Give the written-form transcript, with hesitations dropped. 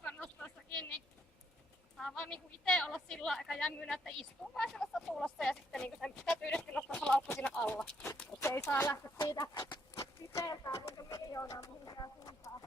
laukan nostaessakin, niin saa vaan niinku itse olla sillä aika jämynä, että istuu vaan sellaisessa tuulassa ja sitten niinku sen pitää tyydesti nostaa se laukka siinä alla. Se ei saa lähteä siitä siteeltään niinku miljoonaa mihinkään suuntaan.